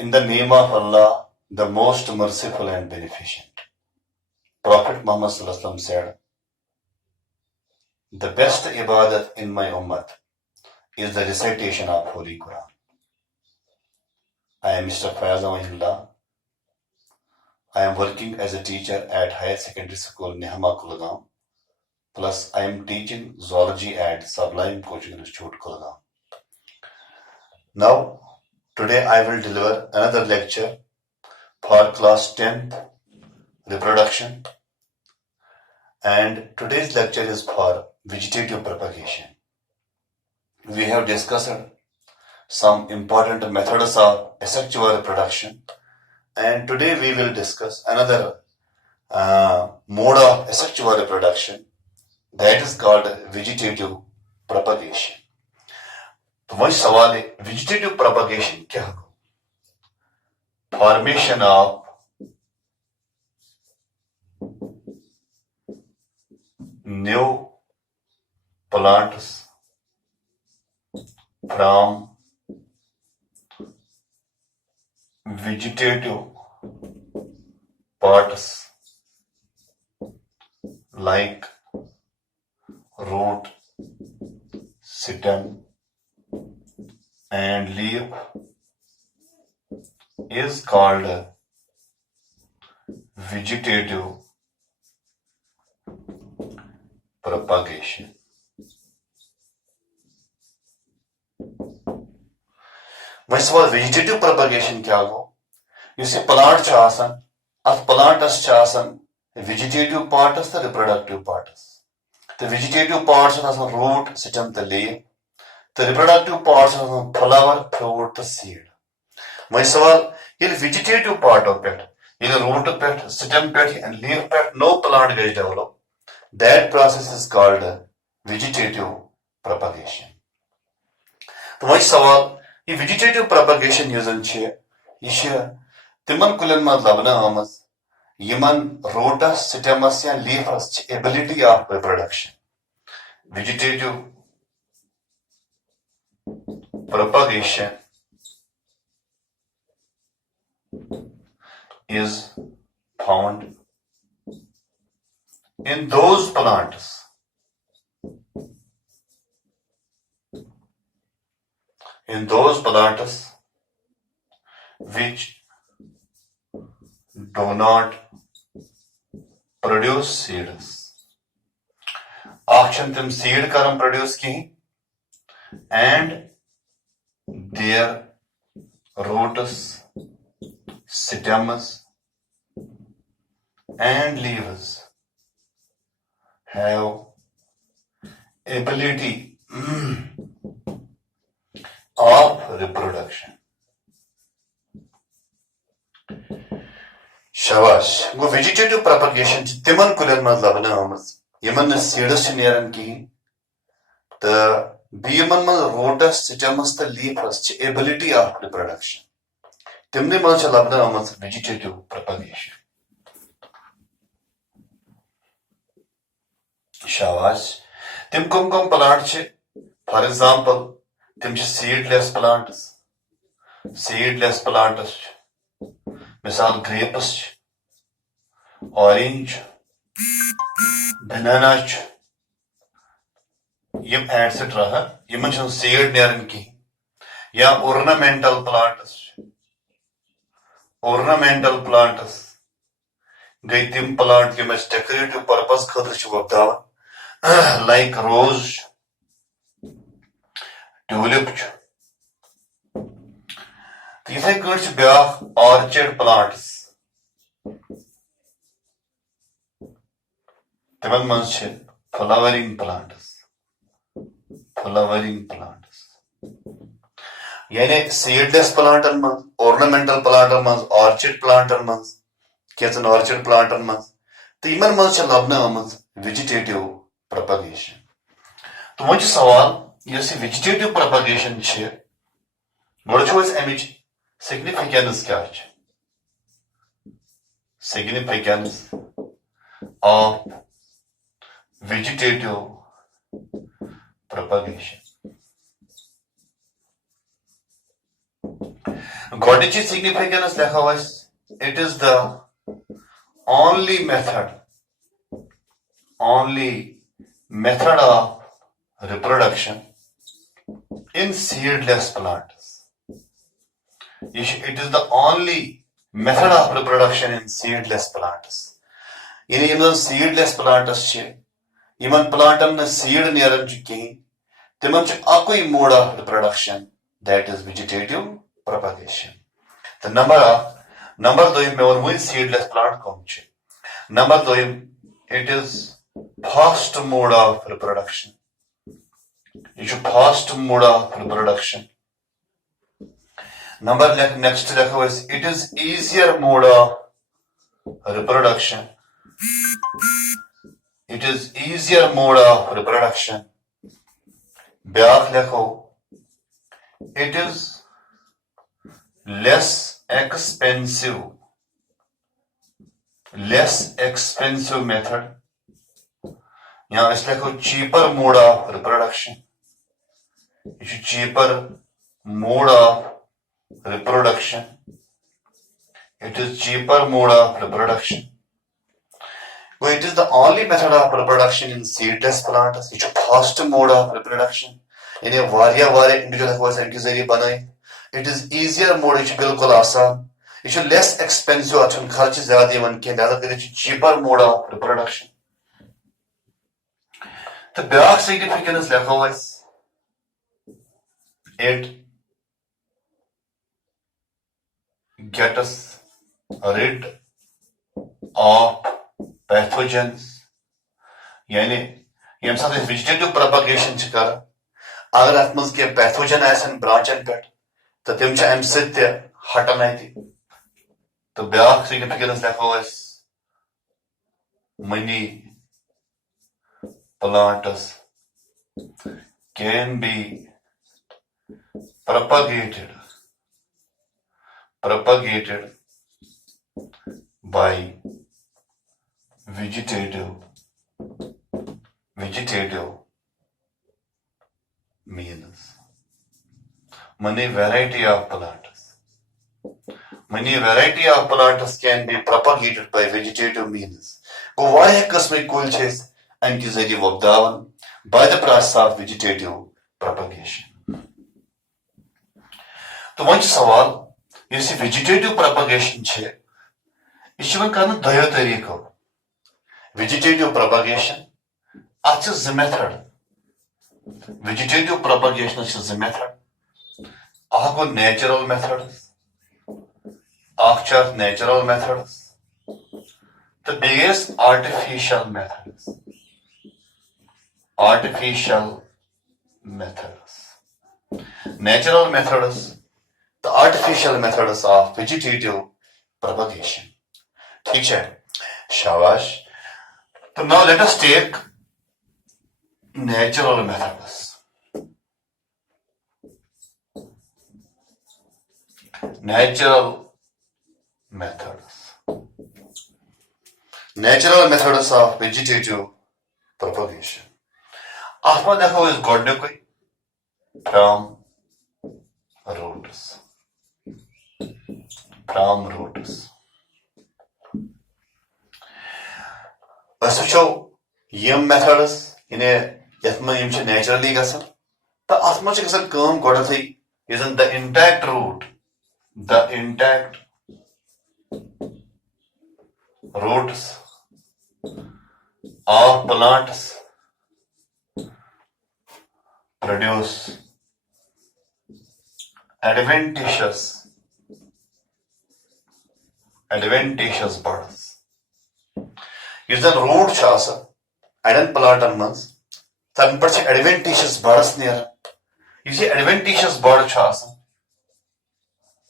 In the name of Allah, the most merciful and beneficent. Prophet Muhammad said, the best ibadat in my ummah is the recitation of Holy Quran. I am Mr. Fayaz Amanullah. I am working as a teacher at Higher Secondary School Nehama Kulgam. Plus, I am teaching zoology at Sublime Coaching Institute Kulgam. Now, today I will deliver another lecture for class 10th reproduction, and today's lecture is for vegetative propagation. We have discussed some important methods of asexual reproduction, and today we will discuss another mode of asexual reproduction that is called vegetative propagation. तो वही सवाल है, vegetative propagation क्या होगा? Formation of new plants from vegetative parts like root, stem, and leaf is called vegetative propagation. वैसे सवाल vegetative propagation क्या हो? यह plant चाहसन, अफ plants चाहसन vegetative parts तो reproductive parts. The vegetative parts are root, stem, the leaf. The reproductive parts are flower, fruit, the seed. My सवाल ये vegetative part of it, ये root pet, stem pet, and leaf pet, no plant gets developed. That process is called vegetative propagation. तो वही सवाल ये vegetative propagation यूजन छे ये छे तिमन कुलन मज लबना आमज यमन rotus, stemus या leafs छे ability of reproduction. Vegetative propagation is found in those plants which do not produce seeds. Action them seed karam produce ki and their roots, stems, and leaves have ability of reproduction. Shabash. वो vegetative propagation तिमन कुलन मज लबना आमज Yemen seeds नेरन की the बीमन मज rotus, stems, the leaves ability of reproduction. Timne मज लबना आमज vegetative propagation. Shabash. Tim kum plant छे, for example, tim छे seedless plants. Seedless plants. Misal grapes, orange, banana, यम etc. है Yemen छन seed नेरन की या ornamental plants गई तिम plant के में decorative purpose खतर छ वबदावन like rose, tulip. These are ब्याख orchid plants. तिमन मंज छे flowering plants. यानी seedless plant मंज, ornamental plant मंज, orchid plant मंज, कैसन orchid plant मंज, तिमन मंज छे लबना आमज vegetative propagation. तो वही सवाल ये vegetative propagation छे गोड़ो इस एमिच significance क्या है? Significance of vegetative propagation. Godichi significance lekha was it is the only method of reproduction in seedless plants. It is the only method of reproduction in seedless plants. In seedless plants, even plantan seed nearan kehen, timan akoi mode of reproduction, that is vegetative propagation. The number doim me on seedless plant kom chhe. Number doim, it is fast mode of reproduction. It is fast mode of reproduction. Number next is it is easier mode of reproduction. It is easier mode of reproduction. Byak lekho, it is less expensive method. Yahan is lekho cheaper mode of reproduction. It is cheaper mode of reproduction. It is cheaper mode of reproduction. Well, it is the only method of reproduction in seedless plants. It is fast mode of reproduction. In a varia individual was banai. It is easier mode. It is bilkul asan. It is less expensive. Achun kharch zyada iwan ke lihaza it is cheaper mode of reproduction. The byak significance lekha was it gets rid of pathogens. यानी ये साथ vegetative propagation कर अगर अत मज कह pathogen आसन ब्रांचन पे तो तम अम सत हटान तो ब्याख सिग्निफिकेंस लेखो many plants can be propagated by vegetative means. Many variety of plants can be propagated by vegetative means. Go why cosmic cultures and zari wobdavan by the process of vegetative propagation. तो वह सवाल यह vegetative propagation यह दो तरीको vegetative propagation अत जो method vegetative propagation जो मेथड गो नेचुरल मेथड्स तो base artificial methods natural methods the artificial methods of vegetative propagation. ठीक है, शाबाश. तो now let us take natural methods. Natural methods of vegetative propagation. After that, is godly from roots. बस वो यम methods इन्हें यथ में नेचुरली गसन तो अत मज गम गोडथै the intact roots of plants produce adventitious buds. If the root chasa, adan plantan mans, then but adventitious buds near. You see adventitious bud chasa,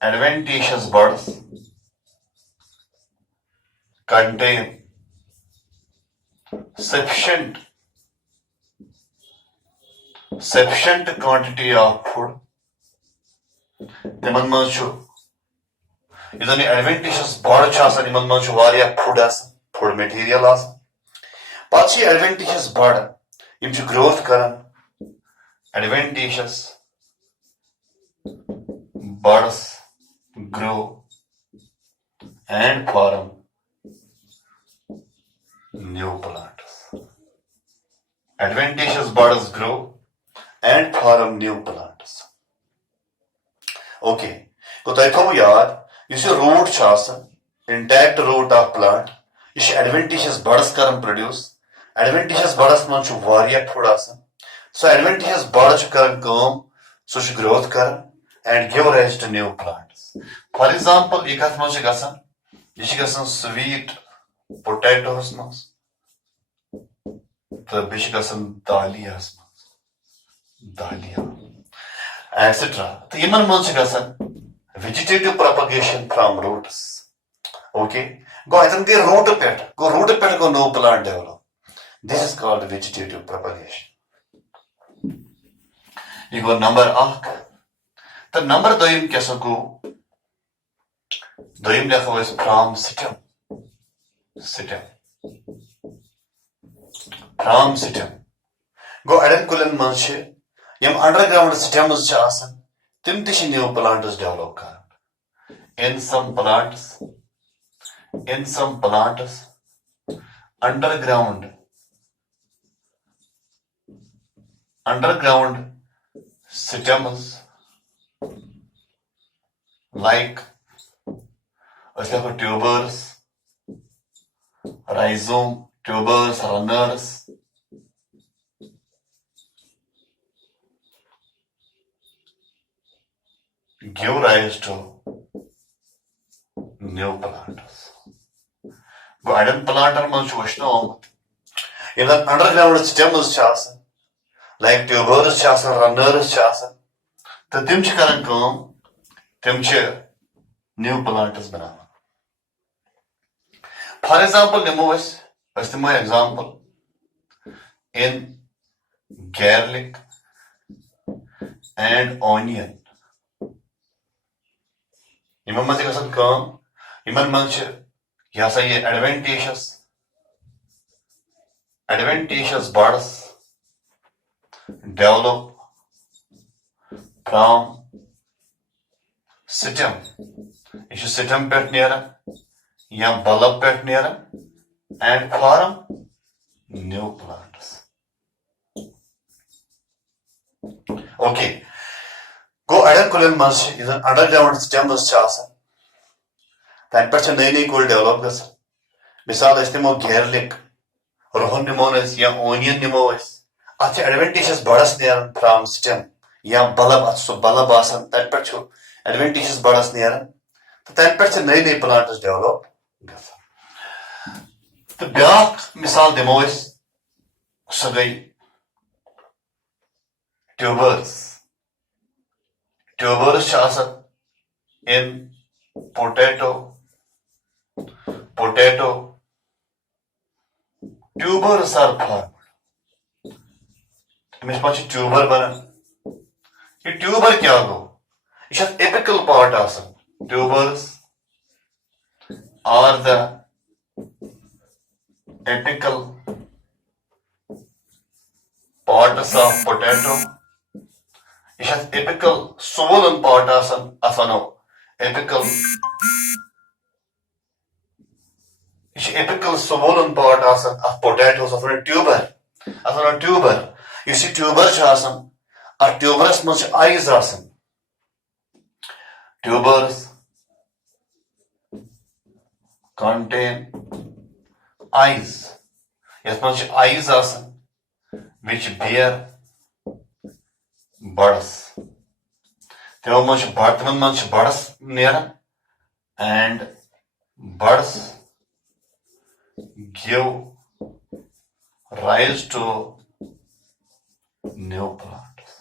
adventitious buds contain sufficient quantity of food. तिमन मज adventitious bird इमन मज food material पे adventitious bird growth कर adventitious buds grow and form new plants. Adventitious buds grow and form new plants. Okay. तो तय थो याद is root intact root of plant is adventitious buds can produce adventitious buds मन छु वारिया food आसन so adventitious buds छु करन काम so छु growth Karan and give rise to new plants. For example ये कथ मन छु गसन ये छु गसन sweet potatoes मस तो बे छु गसन dahlias मस dahlia etc. तो यमन मन छु गसन vegetative propagation from roots. Okay, go ahead and get root pet go no plant develop. This is called vegetative propagation. You go number आख the number दोयम कैसा go दोयम लिखा हुआ है from stem go ahead and kulen manche Yama underground stems च आसन tim tish new plants develop कर in some plants underground stems like tubers, rhizome, tubers, runners, give rise to new plants. Go ahead plant are much washno. In the underground stems chasen, like tubers chasen, runners chasen. The timch karan kam, timche new plants banana. For example, nemois, as the my example in garlic and onion. Iman manche kasan kam, iman manche yasa ye adventitious buds develop from stem. Ishu stem pet near या bulb pet near and form new plants. Okay. Go ahead and manche is an underground stems chasen. That person नई कोल develop कर सक मिसाल इस्तेमो garlic Rohan निमोनस या onion निमोस अच्छे adventitious buds near from stem या bulb अच्छो bulb आसन that person adventitious buds near तो that person नई plants develop कर सक तो ब्याक मिसाल दिमोस सगई tubers चासन in potato tubers are formed. Miss much tuber बना ये tuber क्या हो इस apical part आसन tubers are the apical parts of potato इस apical swollen part आसन असनो apical apical swollen part आसन of potatoes of a tuber you see tuber आसन और tuberous मुझ eyes आसन tubers contain eyes yes मुझ eyes आसन which bear buds तो मुझ buds near and buds give rise to new plants.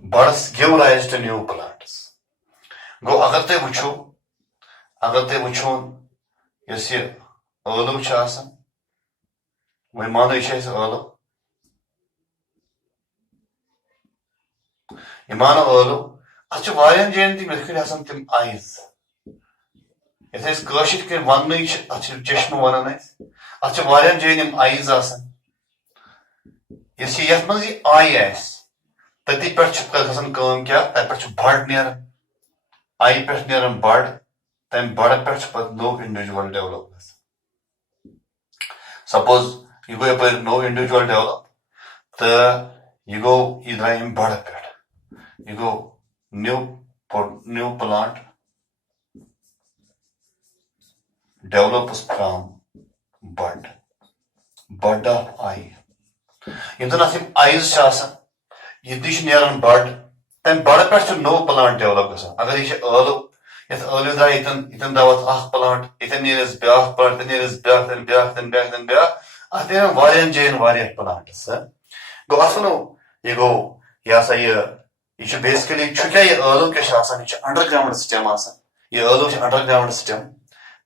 Buds give rise to new plants. Go अगर ते वुचून यस ये ٲلوٕ چھِ آسان वही मानो ये ٲلوٕ ये मानो ٲلوٕ اتھ چھِ واریاہن جاین تِم یِتھ کٔنۍ آسان تِم آیز یتھ أسۍ کٲشِر کٔنۍ وننٕے چھِ اتھ چھِ چشمہٕ ونان أسۍ اتھ چھِ واریاہن جاین یِم آیز آسان یتھ منٛز یہِ آی آسہِ تٔتی پٮ۪ٹھ چھِ گژھان کٲم کیٛاہ تتہِ پٮ۪ٹھ چھُ بڑ نیران आई पे नेरान बड़ तम बड़ पे नो इंडिविजुअल डेवलप सपोज यह गो यप नो इंडिविजुअल डेवलप तो यह गो यह द्राय बड़ पे यह गो new plant develops from bud of eye यम जन अत आईज यह नेरान बड़ तम बड़ पे नो प्लांट डेवलप ग अगर यह ٲलव यथ ٲलव द्राय इतन दावत प्लांट इतन नीरस ब्या प्लांट इतन नीरस ब्या अत नेरान वारियन जैन वारिया प्लांट्स गो अत वनो यह गो यह सा यह बेसिकली क्या यह ٲलव क्या अंडरग्राउंड स्टेम यह ٲलव अंडरग्राउंड स्टेम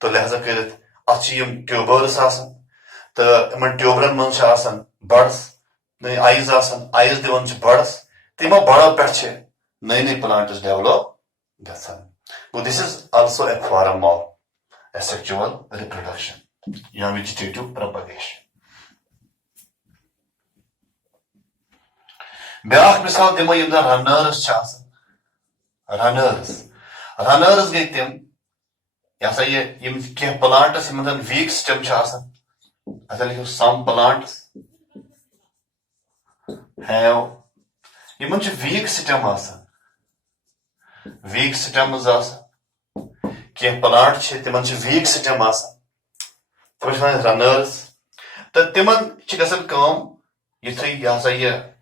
तो लिहाजा कर ट्यूबर्स तो इन ट्यूबरन मन बड्स आईज आईज दिवन बड्स तमो बड़ो पे नई नई plants develop go this is also a form of sexual reproduction या वेजिटेटिव प्रोपगेशन ब्या मिसाल दिमो यम रनर्स रनर्स गई तम यह सा कह प्लांट्स इन वीक स्टेम लिखो some plants have in weak stem weak stems कह प्लांट तिम वीक स्टेम तम रनर्स तो तिम युथु यह सा यह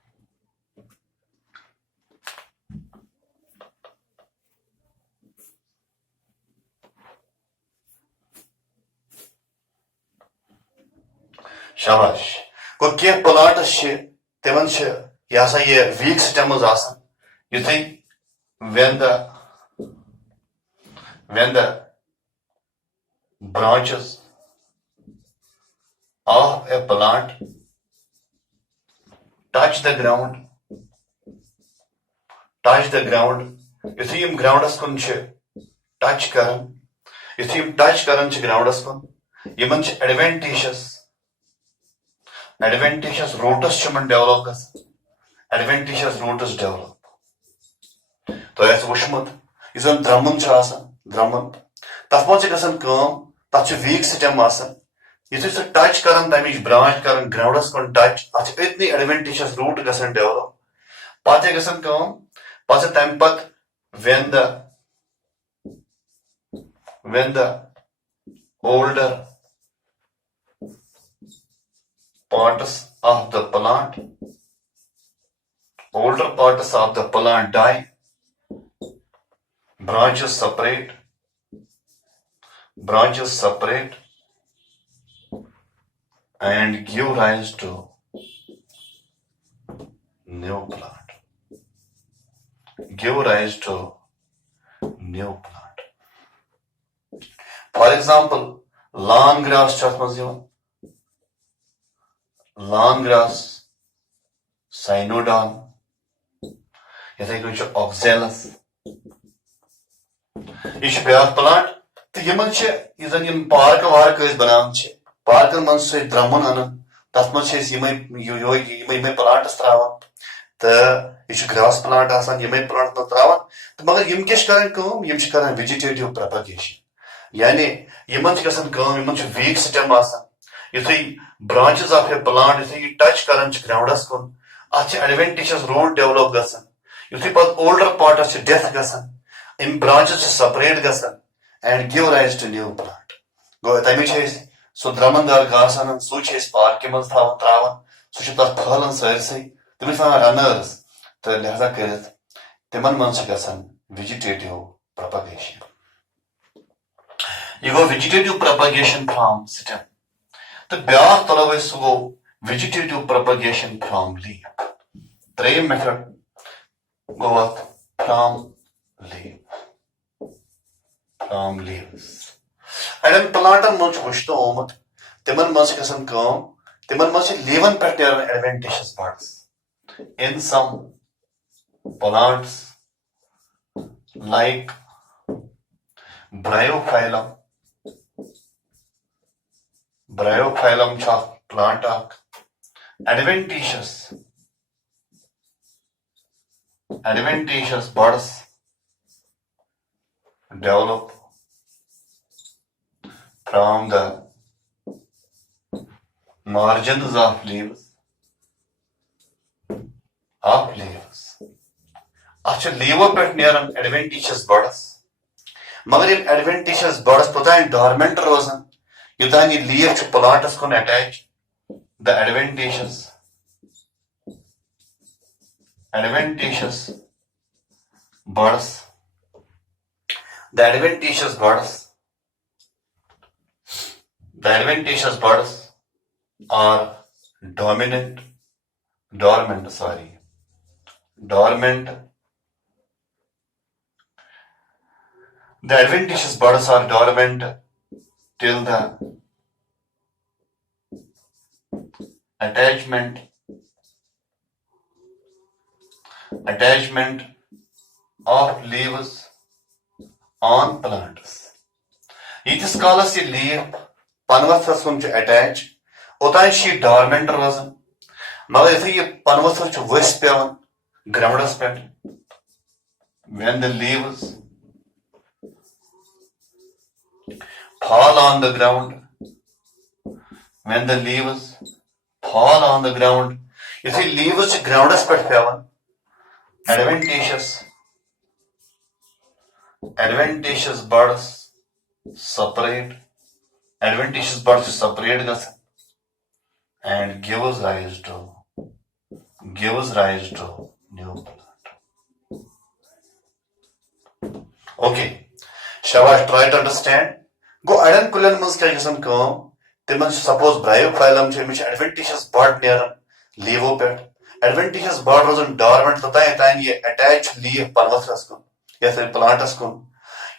शाबाश गो कह प्लांट्स तिम यह सा यह वीक स्टेम्स युथु when the branches of a plant touch the ground युथु यम ग्राउंडस कुन टच कर युथु यम टच कर ग्राउंडस कुन यमन adventitious roots develop adventitious roots develop तो वुचमुत यह द्रमन द्रमन तथ मन तथ वीक स्टेम यु सह टच कर तमिच ब्रांच कर ग्राउंडस कुन टच अत इतनी एडवेंटिशियस रूट गसन डेवलप पे गसन पे तम पत when the older parts of the plant die, branches separate and give rise to new plant. For example, lawn grass cynodon, oxalis. यह ब्या प्लांट तो यमन पार्क वार्क बनान पार्कन मन द्रमन अन तथ मे प्लांट्स त्रावान तो यह ग्रास प्लांट यमे प्लांट त्रावान तो मगर यम क्या कर वेजिटेटिव प्रोपगेशन यानी यमन वीक स्टेम युथु ब्रांचेस ऑफ ए प्लांट युथु टच कर ग्राउंडस कुन अत एडवेंटिशियस रूट डेवलप गसन युथु पे ओल्डर पार्टस डेथ गसन इन ब्रांचेस सेपरेट गसन and give rise to new plant गो तमिच सो द्रमनदार घास अन सू पार्क मज त्रावान सह फहलान सरसै तमिस रनर्स तो लिहाजा कर तिमन मन वेजिटेटिव प्रोपगेशन यह गो वेजिटेटिव प्रोपगेशन फ्रॉम स्टेम तो ब्या तुलो सह गो वेजिटेटिव प्रोपगेशन फ्रॉम लीफ त्रेम मेथड गो फ्रॉम लीव्स अड़न प्लांटन मन वुचत आमुत तिमन मन लीवन पे adventitious buds in some plants like bryophyllum plant adventitious buds develop from the margins of leaves. अच्छा लीवो पे नेरन एडवेंटिशियस बर्ड्स मगर ये एडवेंटिशियस बर्ड्स पता है डॉर्मेंट रोजन युतान ये लीव प्लांट्स को attach the adventitious birds the adventitious birds are dormant the adventitious birds are dormant till the attachment of leaves on plants. Yitis kalas ye leaf panvathas kun attach otan she dormant rozan magar yuthu ye panvathas chu vis pevan groundas pet when the leaves fall on the ground yuthu leaves chu groundas pet pevan adventitious birds separate and gives rise to new plant. Okay, shall I try to understand? Go adan kulen mus kya gisam kam timan suppose bryophyllum che mich adventitious bird near levo pet adventitious bird was dormant tha tan ye attach leaf panvathras kun ya phir plantas kun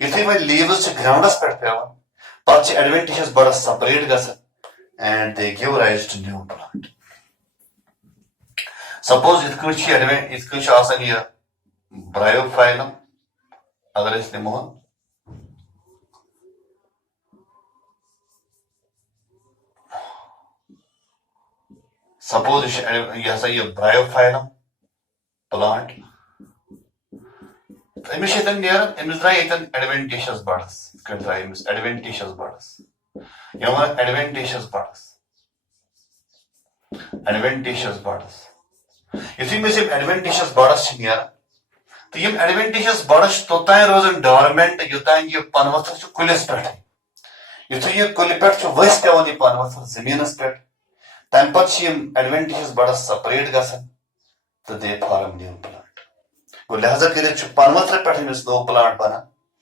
yuthi my leaves che groundas pet pevan pat adventitious birds separate gasan and they give rise to new plant. Suppose it could asan ye bryophyllum agar is nimo suppose ये bryophyllum plant emis dry adventitious birds adventitious birds यदि में adventitious birds तो ये adventitious birds तोतान रोजन dormant युतान ये पनवथर कुलिस पे युथु ये कुलि पे वस पेवन ये पनवथर जमीनस पे तम पे adventitious birds separate गसन तो दे फॉर्म न्यू प्लांट गो लिहाजा कर पनवथर पे नो प्लांट बना